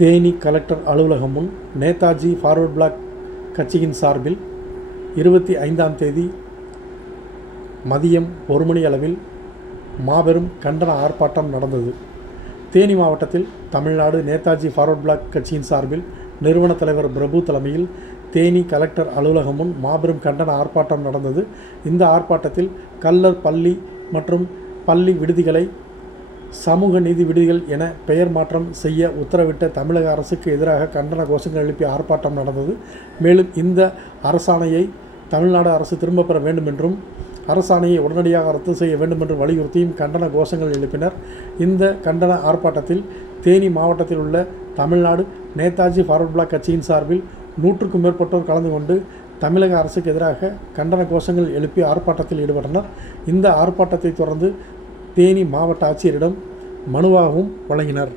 Theni collector அலுவலகம் முன் Netaji forward black கட்சியின் சார்பில் இருபத்தி ஐந்தாம் தேதி மதியம் ஒரு மணி அளவில் மாபெரும் கண்டன ஆர்ப்பாட்டம் நடந்தது. தேனி மாவட்டத்தில் தமிழ்நாடு நேதாஜி ஃபார்வர்ட் பிளாக் கட்சியின் சார்பில் நிறுவன தலைவர் பிரபு தலைமையில் தேனி கலெக்டர் அலுவலகம் முன் மாபெரும் கண்டன ஆர்ப்பாட்டம் நடந்தது. இந்த ஆர்ப்பாட்டத்தில் கல்லர் பள்ளி மற்றும் பள்ளி விடுதிகளை சமூக நீதி விடுதிகள் என பெயர் மாற்றம் செய்ய உத்தரவிட்ட தமிழக அரசுக்கு எதிராக கண்டன கோஷங்கள் எழுப்பிய ஆர்ப்பாட்டம் நடந்தது. மேலும் இந்த அரசாணையை தமிழ்நாடு அரசு திரும்பப் பெற வேண்டும் என்றும் அரசாணையை உடனடியாக ரத்து செய்ய வேண்டும் என்று வலியுறுத்தியும் கண்டன கோஷங்கள் எழுப்பினர். இந்த கண்டன ஆர்ப்பாட்டத்தில் தேனி மாவட்டத்தில் உள்ள தமிழ்நாடு நேதாஜி ஃபார்வர்ட் பிளாக் கட்சியின் சார்பில் நூற்றுக்கும் மேற்பட்டோர் கலந்து கொண்டு தமிழக அரசுக்கு எதிராக கண்டன கோஷங்கள் எழுப்பி ஆர்ப்பாட்டத்தில் ஈடுபட்டனர். இந்த ஆர்ப்பாட்டத்தை தொடர்ந்து தேனி மாவட்ட ஆட்சியரிடம் மனுவாகவும் வழங்கினர்.